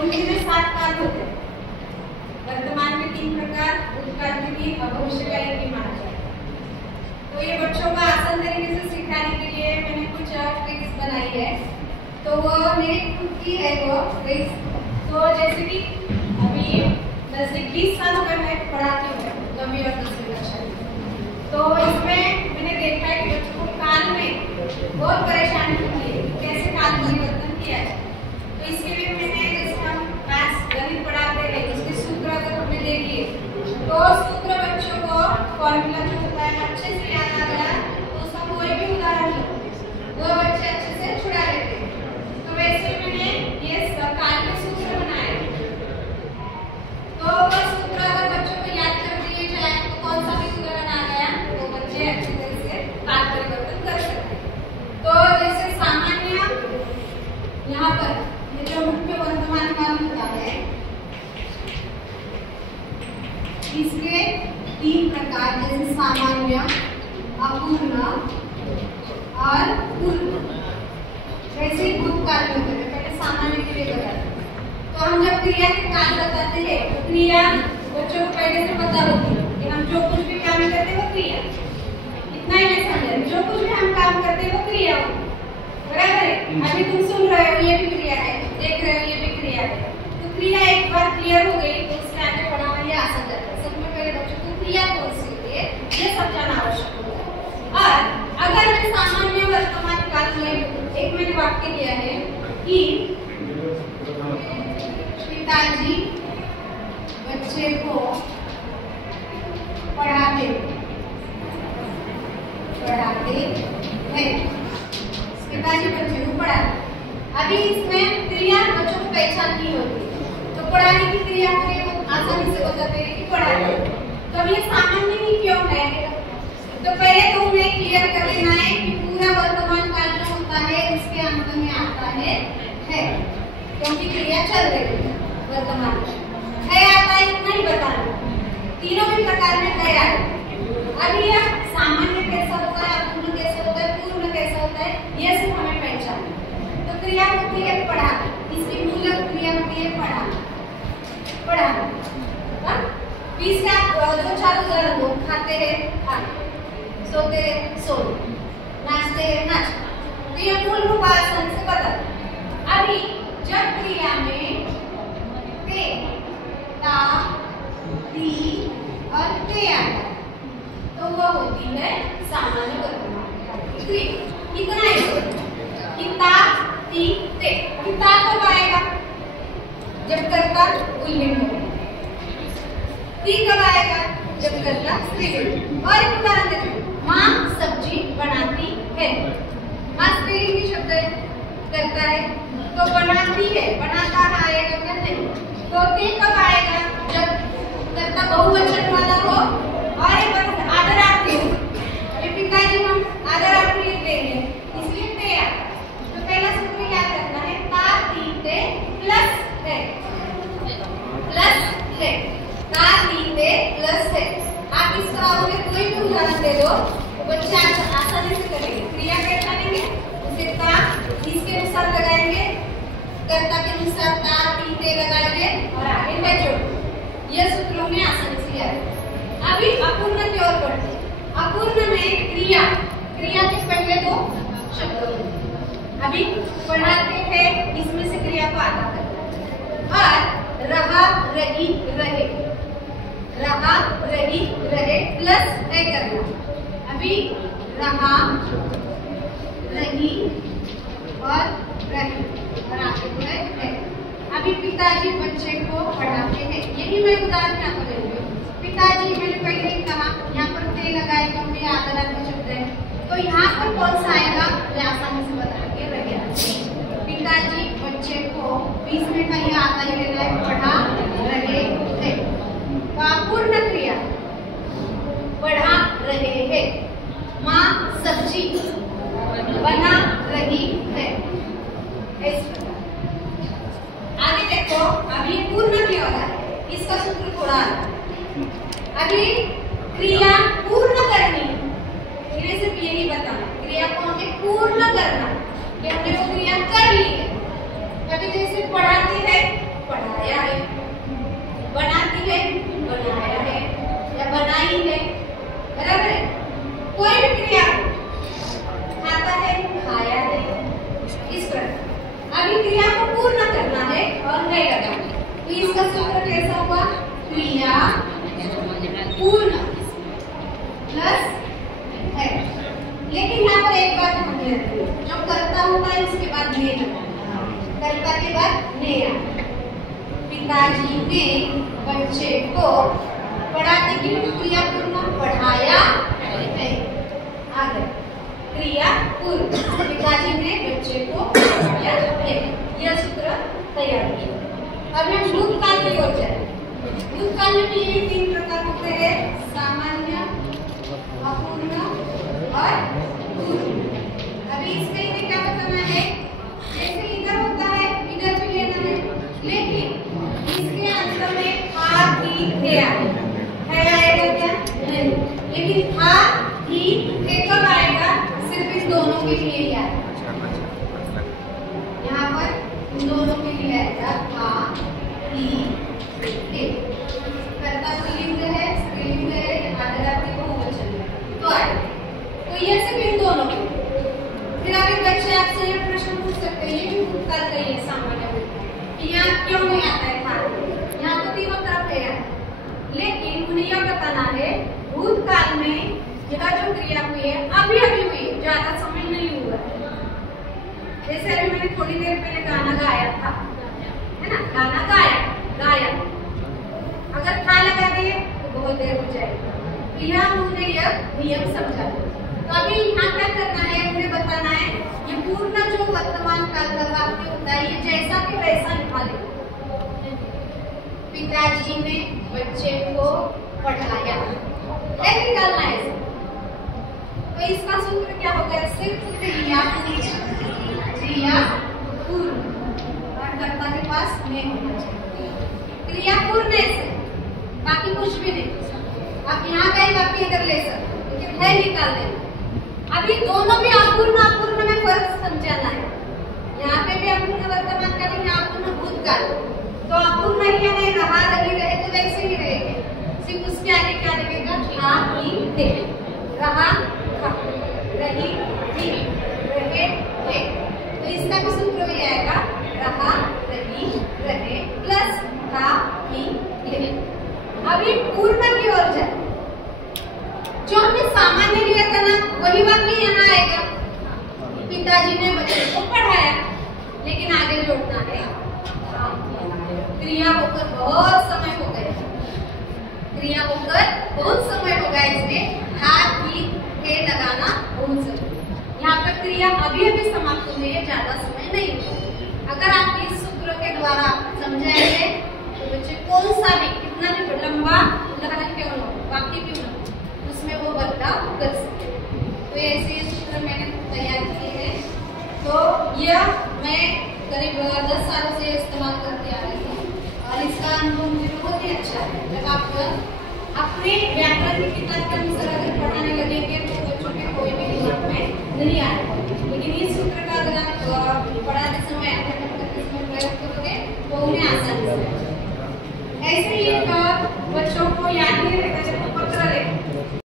हिंदी में 7 काल होते हैं। वर्तमान में 3 प्रकार, भूतकाल में 3 और भविष्यकाल में 3 माना जाता है। तो ये बच्चों को आसान तरीके से सिखाने के लिए मैंने कुछ ट्रिक्स बनाई है। तो वो मेरी खुद की है वो ट्रिक्स। तो जैसे कि अभी 10-20 साल का मैं पढ़ाती हूँ कभी और 10वीं कक्षा में, तो इसमें मैंने देखा है कि बच्चों को काल में बहुत परेशानी होती है, कैसे काल परिवर्तन किया है। तो इसके लिए मैंने जैसे हम मैथ्स गणित पढ़ाते हैं, इसके सूत्र अगर हमने देख लिए तो सूत्र बच्चों को फॉर्मूला जो होता है अच्छे से याद आ गया तो उसका कोई भी उदाहरण वो बच्चे अच्छे से छुड़ा लेते हैं। तो वैसे मैंने ये काल के सूत्र बनाए, तो वो सूत्र अगर बच्चों को याद कर दिए जाए तो कौन सा भी उदाहरण आ गया तो बच्चे अच्छी तरह से काल परिवर्तन कर सकते हैं। तो जैसे सामान्य यहाँ पर ये जो मुख्य वर्तमान काल होता है इसके 3 प्रकार, जैसे सामान्य, अपूर्ण और पूर्ण। वैसे ही भूतकाल में होते हैं, पहले सामान्य के लिए बताते हैं। तो हम जब क्रिया के काल बताते हैं तो क्रिया बच्चों को पहले से पता होती है कि हम जो कुछ भी काम करते हैं वो क्रिया, इतना ही नहीं समझे, जो कुछ भी हम काम करते हैं वो क्रिया होती है, बराबर है। अभी तुम सुन रहे हो ये भी क्रिया है, देख रहे हो ये भी क्रिया है। तो क्रिया एक बार क्लियर हो गई तो उससे आगे बढ़ाना ये आसान जाता है। सबसे पहले बच्चों को क्रिया कौन सी होती है ये समझाना आवश्यक होता है। और अगर मैं सामान्य वर्तमान काल में एक मैंने वाक्य लिया है कि पिताजी बच्चे को पढ़ाते हैं, पिताजी बच्चे को पढ़ाते। अभी इसमें क्रिया बच्चों को पहचान नहीं होती, तो पढ़ाने की क्रिया आसानी से बताते हैं कि पढ़ाते। तो अब ये सामान्य ही क्यों है, तो पहले तो उन्हें क्लियर कर लेना है कि पूरा वर्तमान काल जो होता है उसके अंत में आता है, क्योंकि क्रिया चल रही है वर्तमान है, आता है इतना ही बताना। तीनों भी प्रकार में है। अब ये सामान्य कैसा होता है, अपूर्ण कैसा होता है, पूर्ण कैसा होता है, ये सब हमें पहचानना। तो क्रिया होती है पढ़ा, इसकी मूलक क्रिया होती है पढ़ाना। इसका 2-4 उदाहरण दो, खाते हैं खाना, सोते हैं सोना, नाचते हैं नाच। तो ये मूल रूप आसान से पता। अभी जब क्रिया में ते, ता, ती और ते आता तो वो होती है सामान्य वर्तमान क्रिया। कितना है कि ता, ती, ते। ता कब आएगा जब कर्ता पुल्लिंग होगा, ती कब आएगा जब कर्ता स्त्रीलिंग। और एक उदाहरण देते हैं, माँ सब्जी बनाती है, माँ स्त्रीलिंग शब्द करता है तो बनाती है, बनाता आएगा क्या नहीं। तो ते कब आएगा जब कर्ता बहुवचन वाला हो और आदरार्थी हो। ये पिताजी हम आदरार्थी लेते हैं इसलिए ते आता। तो पहला सूत्र याद रखना है, ता ती ते प्लस है, ता ती ते प्लस है। आप इस तरह उन्हें कोई भी उदाहरण दे दो बच्चे आसानी से करेंगे, क्रिया पहचानेंगे, उसे ता इसके अनुसार लगाएंगे, कर्ता के अनुसार ता ती ते लगाएंगे और आगे है जोड़। यह सूत्रों में आसानी से याद है। अभी अपूर्ण की ओर बढ़ते हैं। अपूर्ण में क्रिया के पहले 2 शब्द होते। अभी पढ़ाते हैं इसमें से क्रिया को आधा करना है, और रहा रही रहे प्लस है करना। अभी रहा रही और रहे और आगे जो है। अभी पिताजी बच्चे को पढ़ाते हैं, यही मैं उदाहरण आपको दे रही हूँ। पिताजी मैंने पहले ही कहा, यहाँ पर ते लगाए क्योंकि आदरार्थी शब्द है, तो यहाँ पर कौन सा आएगा ये आसानी से बताएंगे, रहे। पिताजी बच्चे को बीच में कहीं आता ही लेना है, पढ़ा रहे हैं। अपूर्ण क्रिया पढ़ा रहे हैं, माँ सब्जी बना रही है। आगे देखो, अभी पूर्ण क्रिया वाला है, इसका सूत्र थोड़ा अभी क्रिया पूर्ण करनी, सिर्फ यही बताना क्रिया को हमें पूर्ण करना कि हमने वो क्रिया कर ली है। अभी जैसे पढ़ाते हैं पढ़ाया है, बनाती है, बनाया है या बनाई है, बराबर है। कोई भी क्रिया खाता है, खाया है, इस प्रकार अभी क्रिया को पूर्ण करना है और है लगाना है। तो इसका सूत्र कैसा हुआ? क्रिया पूर्ण प्लस है। लेकिन यहाँ पर एक बात ध्यान रखिए, जो कर्ता होता है उसके बाद ने लगाना, कर्ता के बाद ने आना। पिताजी ने बच्चे को पढ़ाने की क्रिया पूर्ण पढ़ाया है, आगे क्रिया पूर्ण पिताजी ने बच्चे को पढ़ाया है। यह सूत्र तैयार किया। अब हम भूतकाल की ओर जाए। भूतकाल में भी ये 3 प्रकार होते हैं, सामान्य, अपूर्ण और पूर्ण। अभी इसमें इन्हें क्या बताना है? जैसे इधर होता है, इधर भी लेना है, लेकिन इसके अंत में था थी थे आएगा क्या? नहीं। लेकिन था थी थे कब आएगा? सिर्फ इस दोनों के लिए ही आएगा। यहाँ पर इन दोनों के लिए आएगा था थी थे। कर्ता पुल्लिंग है, स्त्रीलिंग है, आदरार्थी बहुवचन है, तो आएगा। तो ये सिर्फ इन दोनों के लिए। फिर आप एक बच्चे आपसे ये प्रश्न पूछ सकते हैं, ये भी भूतकाल का ही सामान्य भूतकाल, यहाँ क्यों नहीं आता है था? यहाँ तो तीनों तरफ है, लेकिन उन्हें यह बताना है भूतकाल में यह जो क्रिया हुई है अभी अभी हुई है, ज्यादा समय नहीं हुआ है। जैसे अभी मैंने थोड़ी देर पहले गाना गाया था, है ना, गाना गाया, अगर था लगा दिए तो बहुत देर हो जाएगी। तो यहाँ उन्हें यह नियम समझा। तो अभी यहाँ क्या करना है, उन्हें बताना है ये पूर्ण जो वर्तमान काल का वाक्य होता है ये जैसा कि वैसा लिखा ले। पिताजी ने बच्चे को पढ़ाया है, निकालना है। तो इसका सूत्र क्या हो गया? सिर्फ क्रिया पूर्ण और कर्ता के पास में होना चाहिए। क्रिया पूर्ण से बाकी कुछ भी नहीं। आप यहाँ गए बाकी इधर ले सकते, लेकिन है निकाल देना। अभी दोनों भी अपूर्ण में फर्क समझाना है। यहाँ पे भी अपूर्ण वर्तमान काल, यहाँ अपूर्ण भूतकाल। तो अपूर्ण ही नहीं रहा, रहे तो वैसे ही रहेंगे, सिर्फ उसके आगे क्या लगेगा? था ही थे, रहा था, रही थी, रहे थे। तो इसका भी सूत्र भी आएगा रहा, रही, रहे प्लस था ही थे। अभी पूर्ण की ओर जाए। जो हमने सामान्य लिया था ना, वही वाक्य यहाँ आएगा। पिताजी ने बच्चे को पढ़ाया, लेकिन आगे जोड़ना है क्रिया होकर बहुत समय हो गया, क्रिया होकर बहुत समय हो गया, इसमें था थी थे लगाना बहुत जरूरी। यहाँ पर क्रिया अभी अभी समाप्त हो गई है, ज्यादा समय नहीं हुआ। अगर आप इस सूत्र के द्वारा समझाएंगे तो बच्चे कौन सा भी कितना भी लंबा उदाहरण क्यों न हो, वाक्य क्यों न हो, उसमें वो बदलाव कर सकते। तो ऐसे सूत्र मैंने तैयार किए हैं। तो यह मैं करीब 10 सालों से इस्तेमाल करती आ रही हूँ और इसका अनुभव मुझे बहुत ही अच्छा है। जब आप अपने व्याकरण की किताब के अनुसार अगर पढ़ाने लगेंगे तो बच्चों के कोई भी दिमाग में नहीं आएगा।